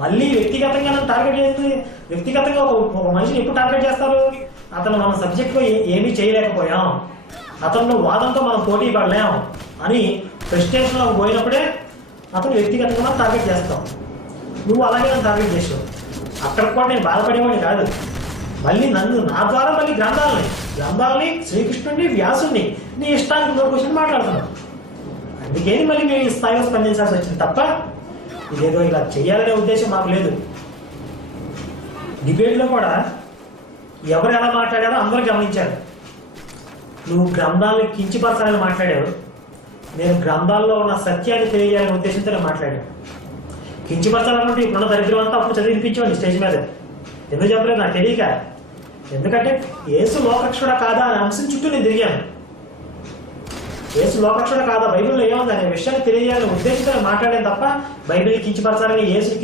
మళ్ళీ వ్యక్తిగతంగా టార్గెట్ చేసి వ్యక్తిగతంగా ఒక మనిషిని ఎప్పుడు టార్గెట్ చేస్తారు? అతను మన సబ్జెక్ట్లో ఏమీ చేయలేకపోయాం, అతను వాదంతో మనం పోటీ పడలేం అని ప్రెస్టేషన్లోకి పోయినప్పుడే అతను వ్యక్తిగతంగా టార్గెట్ చేస్తాం. నువ్వు అలాగే నన్ను టార్గెట్ చేసావు. అక్కడ కూడా నేను బాధపడేవాడిని కాదు. మళ్ళీ నా ద్వారా మళ్ళీ గ్రంథాలని శ్రీకృష్ణుడిని, వ్యాసుడిని నీ ఇష్టానికి నోరు క్వశ్చన్ మాట్లాడుతున్నాను. అందుకని మళ్ళీ మేము ఈ స్థాయిలో స్పందించాల్సి వచ్చింది తప్ప ఇదేదో ఇలా చేయాలనే ఉద్దేశం మాకు లేదు. డిబేట్లో కూడా ఎవరు ఎలా మాట్లాడారో అందరూ గమనించారు. నువ్వు గ్రంథాలని కించిపరచాలని మాట్లాడావు, నేను గ్రంథాల్లో ఉన్న సత్యాన్ని తెలియజేయాలనే ఉద్దేశంతో మాట్లాడాను. కించిపరచాలనుకుంటే ఇప్పుడున్న దరిద్రం అంతా అప్పుడు చదివినిపించేవాడిని స్టేజ్ మీద. ఎందుకు చెప్పలేదు నాకు తెలియక. ఎందుకంటే యేసు లోకరక్షణ కాదా అనే అంశం చుట్టూ నేను తిరిగాను. యేసు లోకరక్షణ కాదా, బైబిల్లో ఏముంది అనే విషయాన్ని తెలియజేయాలనే ఉద్దేశంతో మాట్లాడాను తప్ప బైబిల్ని కించిపరచాలని, యేసుని